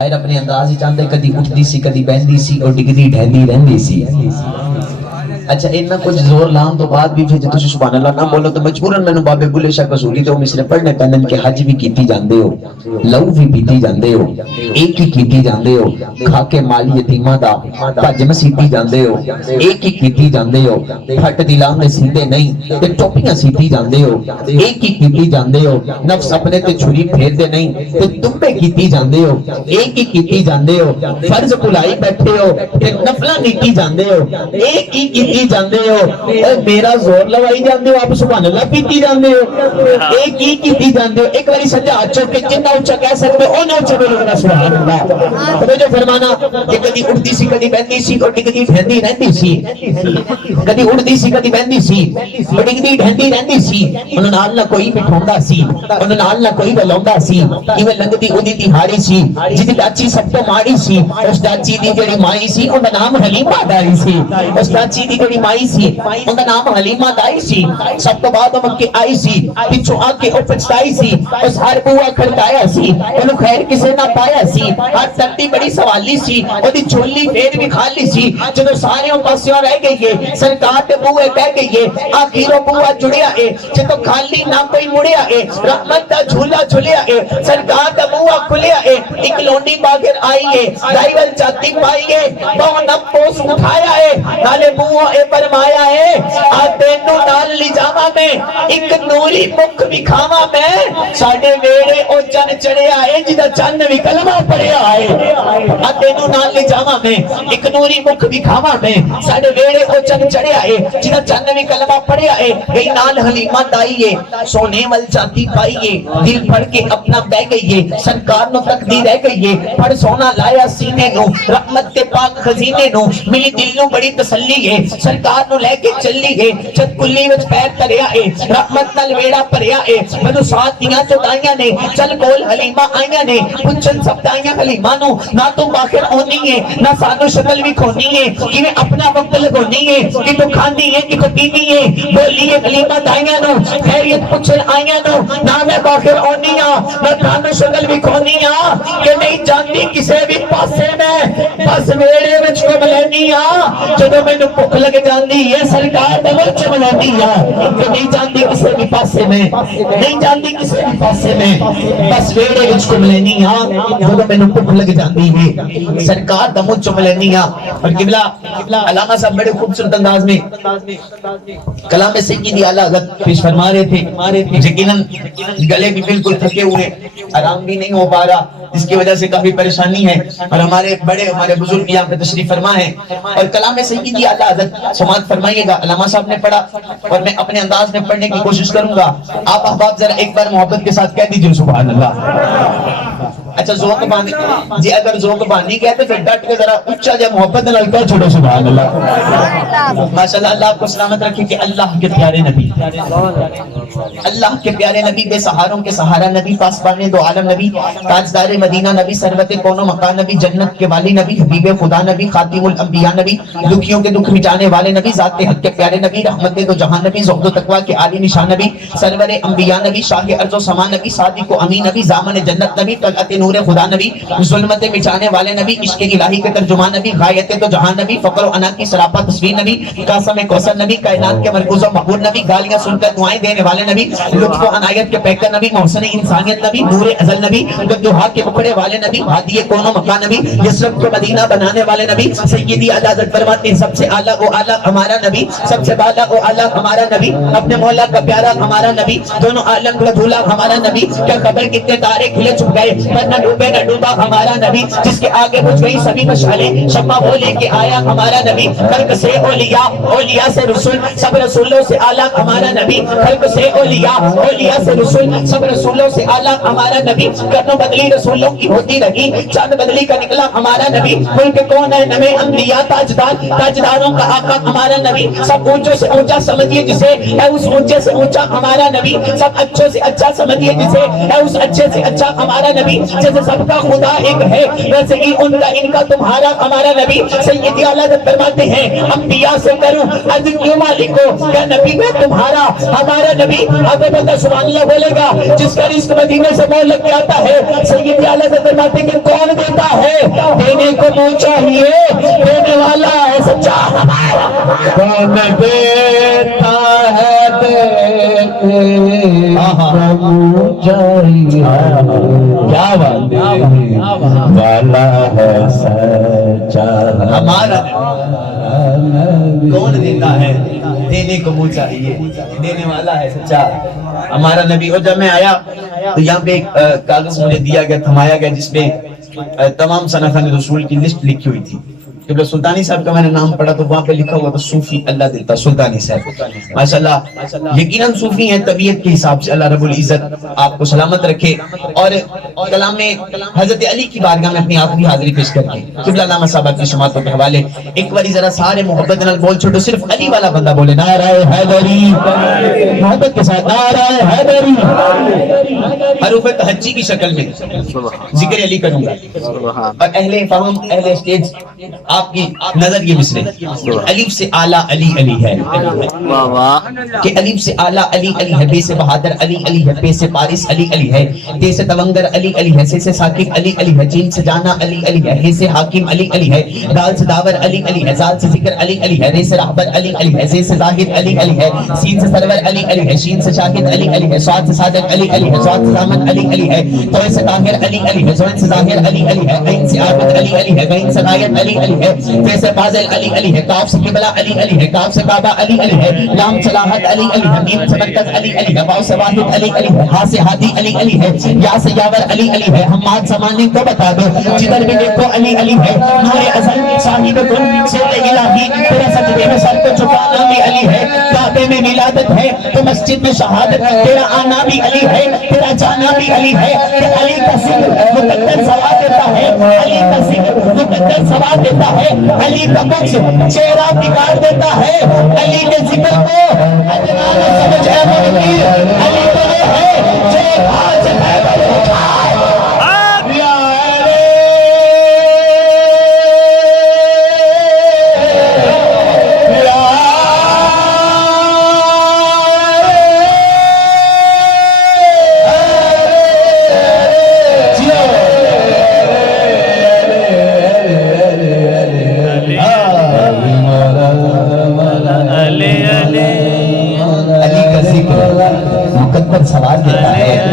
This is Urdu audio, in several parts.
اپنے انداز ہی چاہتے کدی اٹھتی سی کدی بہندی سی اور ڈگدی ڈھہندی رہندی سی۔ اچھا اتنا کچھ زور لام تو بعد بھی جے تسی سبحان اللہ نہ بولو تو مجبوراً مینوں بابے بلے شاہ قصوری تو مصرے پڑھنے پہنن کے حج بھی کیتی جاندے ہو، لو بھی پیتی جاندے ہو، ایک ہی کیتی جاندے ہو، کھا کے مال یتیماں دا بھج مسیتی جاندے ہو، ایک ہی کیتی جاندے ہو، پھٹ دلام میں سیندے نہیں تے ٹوپیاں سیتی جاندے ہو، ایک ہی کیتی جاندے ہو، نفس اپنے تے چھری پھیر دے نہیں تے تمبے کیتی جاندے ہو، ایک ہی کیتی جاندے ہو، فرض بلائی بیٹھے ہو تے نفلہ نیتی جاندے ہو، ایک ہی کیتی جاندے ہو، اے میرا زور لوائی جاندے ہو، آپ سبحان اللہ پیتی جاندے ہو، ایک ہی کیتی جاندے ہو، ایک باری سجا آچو کہ جنہ اچھا کہہ سکتے ہو انہ اچھا بولو گنا سبحان اللہ۔ تو جو فرمانا کہ کدی اڑتی سی کدی بہندی سی اور ڈگدی ڈھہندی رہندی سی، کدی اڑتی سی کدی بہندی سی اور ڈگدی ڈھہندی رہندی سی، انہوں نال نہ کوئی بٹھوندا سی، انہوں نال نہ کوئی بلوندا سی، کیویں لنگدی اودی تہاڑی سی، جدی چاچی سب تو ماڑی سی، اس چاچی دی جڑی مائی سی ان دا نام حلیمہ دائی سی، اس چاچی دی جڑی مائی سی ان دا نام حلیمہ دائی سی، سب تو بعد مکہ آئی سی، پچھو آ کے او پچھتائی سی، اس ہر بوا کھڑکایا سی، انہوں خیر کسے نہ پایا سی، ہر تنتی بڑی سوالی سی، او دی چھولی پھیر بھی خالی سی، جدو سارے ہوں پاسیوں رہ گئی ہے، سرکار تے بوئے کہہ گئی ہے، آخیروں بوا جڑیا ہے، جدو خالی نہ کوئی مڑیا ہے، رحمت دا جھولا جھولیا ہے، سرکار دا بوا کھلیا ہے، ایک لونڈی باگر آئی ہے، دائیول چاہتی پائی ہے، بہن اب پوس اٹھایا ہے، نالے بوا اے فرمایا ہے، آتے نو نال لی جاما میں، ایک نوری مکھ بکھاما میں، ساڑھے ویڑے او چن چڑے آئے، جدہ چن بھی کلمہ پڑے آئے، آتے نو نال لی جاما میں، ایک نوری مکھ بکھاما میں، ساڑھے ویڑے او چن چڑے آئے، جدہ چن بھی کلمہ پڑے آئے، گئی نال حلیمہ دائیے، سونے ول چاہتی پائیے، دل پڑھ کے اپنا بہ گئیے، سرکار نو تک دی رہ گئیے، پڑھ سونا لایا سینے نو، رحمت کے پاک خزینے نو، میری دل نو بڑی تسلی ہے، سرکار نو لے کے چلی ہے، جد کلی وچ پیر تریا ہے، رحمت نال ویڑا پریا ہے، مدو ساتھ دیاں تو دائیاں نے، چل کول حلیمہ آئیاں نے، پنچن سب دائیاں حلیمہ نو، نہ تو باخر ہونی ہے، نہ سانو شکل بھی کھونی ہے، کہ میں اپنا وقت لگونی ہے، کہ تو کھاندی ہے، کہ تو پینی ہے، بولی ہے حلیمہ دائیاں نو، خیریت پچھل آئیاں نو، نہ میں باخر ہونی ہاں، نہ سانو شکل بھی کھونی ہاں، کہ نہیں جانتی کسے بھی پاسے میں، بس ویڑے وچ کو ملینی ہاں، جدو میں نو پک لگ جاندی ہے، سرکار دمر چملینی ہاں، کہ نہیں جانتی کسے بھی پاسے میں، نہیں جانتی کسے بھی پاسے میں، بس ویڑے وچ کو ملینی ہاں، جدو میں نو پک لگ جاندی ہے، سرکار دمر چملینی ہاں۔ اور قبلہ علامہ صاحب بڑے خوبصورت انداز میں کلام سیدی اعلیٰ حضرت پیش فرما رہے تھے، یقیناً گلے بھی بالکل تھکے ہوئے، آرام بھی نہیں ہو پا رہا، جس کی وجہ سے کافی پریشانی ہے، اور ہمارے بزرگ یہاں پہ تشریف فرما ہے، اور کلام سیدی اعلیٰ حضرت سماعت فرمائیے گا۔ علامہ صاحب نے پڑھا اور میں اپنے انداز میں پڑھنے کی کوشش کروں گا، آپ احباب ذرا ایک بار محبت کے ساتھ کہہ دیجئے سبحان اللہ۔ اچھا ذوق باندھی جی، اگر ذوق باندھی کہتے پھر ڈٹ کے ذرا اچھا جائے محبت نہ لگتا چھوڑو سبحان اللہ۔ ماشاءاللہ اللہ آپ کو سلامت رکھے کہ اللہ کے پیارے نبی، اللہ کے پیارے نبی، بے سہاروں کے سہارا نبی، پاسبان دو عالم نبی، تاجدار مدینہ نبی، سروت کون و مکان نبی، جنت کے والی نبی، حبیب خدا نبی، خاتم الانبیاء نبی، دکھیوں کے دکھ مٹانے والے نبی، ذات حق کے پیارے نبی، رحمت دو جہان نبی، زہد و تقوی کے عالی نشان نبی، سرور انبیاء نبی، شاہ ارض و سما نبی، صادق و امین نبی، ضامن جنت نبی، طلعت نور خدا نبی، ظلمت مٹانے والے نبی، عشق الہی کے ترجمان نبی، غایت دو جہان نبی، فقر و انا کی سراپا تصویر نبی، قاسم کوثر نبی، کائنات کے مرکوز و مقبول نبی، گالیاں سن کر دعائیں دینے والے نبی، لطف و عنایت کے پیکر نبی، محسن انسانیت نبی، نور ازل نبی، گدوہا کے اکھڑے والے نبی، ہادی کون و مکان نبی، یسرب کو مدینہ بنانے والے نبی، سیدی اعلیٰ حضرت فرماتے ہیں سب سے اعلیٰ و اعلیٰ ہمارا نبی، سب سے بالا و اعلیٰ ہمارا نبی، اپنے مولا کا پیارا ہمارا نبی، دونوں عالم کا دھولا ہمارا نبی، کیا خبر کتنے تارے کھلے چھپ گئے پر نہ ڈوبے نہ ڈوبا ہمارا نبی، جس کے آگے بجھ گئی سبھی مشعلیں، شمع وہ لے کے آیا ہمارا نبی، خلق سے اولیاء، اولیاء سے رسول، سب رسولوں سے اعلیٰ ہمارا نبی، خلق سے اولیاء، اولیاء سے رسول، سب رسولوں سے اعلیٰ ہمارا نبی، کرنوں بدلی رسولوں کی ہوتی رہی، چاند بدلی کا نکلا ہمارا نبی، ملک کون ہے نمے انبیاء تاجدار، تاجداروں کا آقا ہمارا نبی، سب اونچوں سے اونچا سمجھیے جسے، ہے اس اونچے سے اونچا ہمارا نبی، سب اچھوں سے اچھا سمجھیے جسے، ہے اس اچھے سے اچھا ہمارا نبی، جیسے سب کا خدا ایک ہے ویسے ہی ان کا ان کا تمہارا ہمارا نبی سیدی اعلیٰ حضرت فرماتے ہیں انبیاء سے کروں عرض کیوں مالک کو کیا نبی میں تمہارا ہمارا نبی اگر بندہ سبحان اللہ بولے گا جس کا رزق مدینے سے مول لگ کے آتا ہے سیدی اعلیٰ حضرت فرماتے ہیں کہ کون دیتا ہے دینے کو منہ چاہیے دینے والا ہے سچا کون دیتا ہے کیا والا ہے سچا ہمارا کون دیتا ہے دینے کو منہ چاہیے دینے والا ہے سچا ہمارا نبی. اور جب میں آیا تو یہاں پہ ایک کاغذ مجھے دیا گیا تھمایا گیا جس پہ تمام صنفان رسول کی لسٹ لکھی ہوئی تھی. قبلہ سلطانی صاحب کا میں نے نام پڑھا تو وہاں پہ لکھا ہوا تھا صوفی اللہ دیتا سلطانی صاحب ماشاءاللہ یقیناً صوفی ہیں طبیعت کے حساب سے اللہ رب العزت آپ کو سلامت رکھے. اور کلام میں حضرت علی کی بارگاہ میں اپنی آخری حاضری پیش کر کے قبلہ علامہ صاحب کی سماعتوں کے حوالے ایک باری ذرا سارے محبت نال بول چھوٹو صرف علی والا بندہ بولے نعرہ حیدری محبت کے ساتھ نعرہ حیدری حروف تہجی کی شکل میں ذکر علی کروں گا. اور اہل فہم اہل اسٹیج آپ کی نظر یہ مصرے الف سے اعلیٰ علی علی ہے کہ الف سے اعلیٰ علی علی ہے بے سے بہادر علی علی ہے پے سے پارس علی علی ہے تے سے تونگر علی علی ہے سے ساکب علی علی ہے جیم سے جانا علی علی ہے ہے سے حاکم علی علی ہے دال سے داور علی علی ہے زال سے ذکر علی علی ہے رے سے رہبر علی علی ہے زے سے زاہد علی علی ہے سین سے سرور علی علی ہے شین سے شاہد علی علی ہے صاد سے صادق علی علی ہے صاد سے زامن علی علی ہے تو سے طاہر علی علی ہے زوین سے ظاہر علی علی ہے عین سے عابد علی علی ہے غین سے غایت علی علی ہے سے فاضل علی علی ہے کاف سے قبلہ علی علی ہے کاف سے کعبہ علی علی ہے لام سے لاحت علی علی ہے میم سے مرکز علی علی ہے واو سے واحد علی علی ہے ہا سے ہادی علی علی ہے یا سے یاور علی علی ہے حماد زمانے کو بتا دو جدھر بھی دیکھو علی علی ہے نور ازل صاحب کن سر الہی تیرا سجدے میں سر کو جھکانا بھی علی ہے کعبے میں ولادت ہے تو مسجد میں شہادت تیرا آنا بھی علی ہے تیرا جانا بھی علی ہے کہ علی کا ذکر مقدر ثواب دیتا ہے علی کا ذکر مقدر ثواب دیتا ہے علی کا بخش چہرہ بگاڑ دیتا ہے علی کے ذکر کو ادنا نہ سمجھ اے منکر علی تو وہ ہے جو آج خیبر اٹھائے سوار دیتا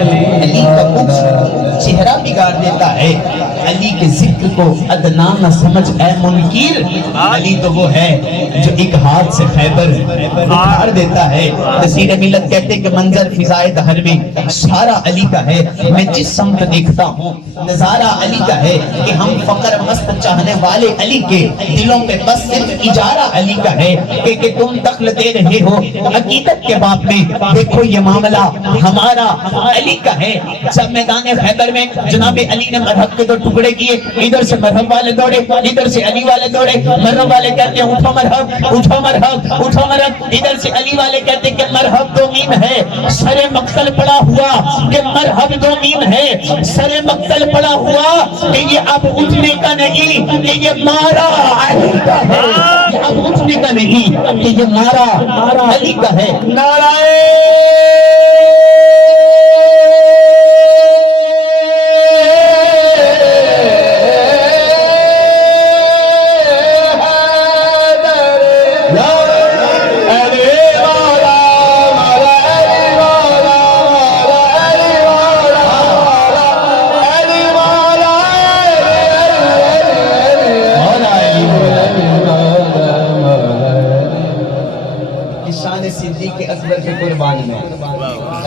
ہے علی کا بخش چہرہ بگاڑ دیتا ہے علی کے ذکر کو ادنا نہ سمجھ اے منکر علی تو وہ ہے جو ایک ہاتھ سے خیبر اٹھار دیتا ہے. تسیر ملت کہتے کہ منظر فضائے دہر میں سارا علی کا ہے میں جس سمت دیکھتا ہوں نظارہ علی کا ہے کہ ہم فقر مست چاہنے والے علی کے دلوں پہ بس صرف اجارہ علی کا ہے کہ تم دخل دے رہے ہو حقیقت کے باب میں دیکھو یہ معاملہ ہمارا علی کا ہے. سب میدان خیبر میں جناب علی نے مرحب کے دو ٹکڑے کیے ادھر سے مرحب والے دوڑے ادھر سے علی والے دوڑے مرحب والے کہتے ہیں اٹھو مرحب اٹھو مرحب اٹھو مرحب ادھر سے علی والے کہتے ہیں کہ مرحب دو میم ہے سر مقتل پڑا ہوا کہ مرحب دو میم ہے سر مقتل پڑا ہوا کہ یہ اب اٹھنے کا نہیں کہ یہ مارا علی کا ہے یہ اب اٹھنے کا نہیں کہ یہ مارا علی کا ہے. نعرہ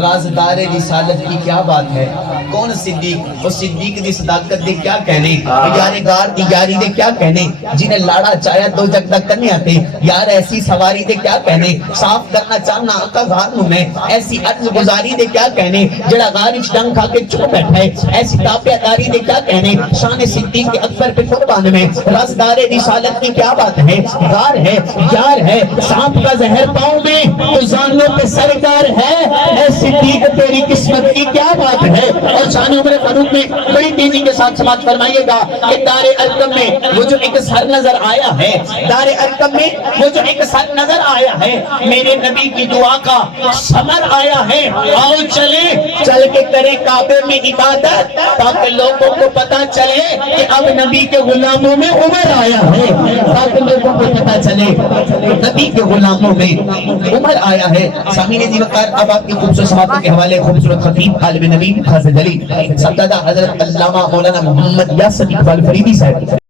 رازدار رسالت کی کیا بات ہے کون صدیق وہ صدیق دی صداقت دے کیا کہنے یارگار دی یاری دے کیا کہنے جنہیں لاڑا چایا دو جگ تک کرنے آتے یار ایسی سواری دے کیا کہنے صاف کرنا چاہنا آقا غار نو میں ایسی عرض گزاری دے کیا کہنے جڑا غارش ڈنگ کھا کے چھو بیٹھا ہے ایسی تابع داری دے کیا کہنے شان صدیق کے اکبر پہ قربان میں رازدار رسالت کی کیا بات ہے غار ہے یار ہے سانپ کا زہر پاؤں میں تو زانوں پہ سرکار ہے اے صدیق ٹھیک تیری قسمت کی کیا بات ہے. اور شان عمر فاروق میں بڑی تیزی کے ساتھ سماعت فرمائیے گا کہ دار ارقم میں وہ جو ایک سر نظر آیا ہے, دار ارقم میں وہ جو ایک سر نظر آیا ہے, میرے نبی کی دعا کا ثمر آیا ہے. آؤ چلیں, چل کے کریں کعبے میں عبادت, تاکہ لوگوں کو پتا چلے کہ اب نبی کے غلاموں میں عمر آیا ہے, تاکہ لوگوں کو پتا چلے نبی کے غلاموں میں عمر آیا ہے. سامعین جی وقار, اب آپ کی خوبصورت سماعتوں کے حوالے خوبصورت خطیب عالم نبی حضرت علی سبزادہ حضرت علامہ مولانا محمد یاسر اقبال فریدی صاحب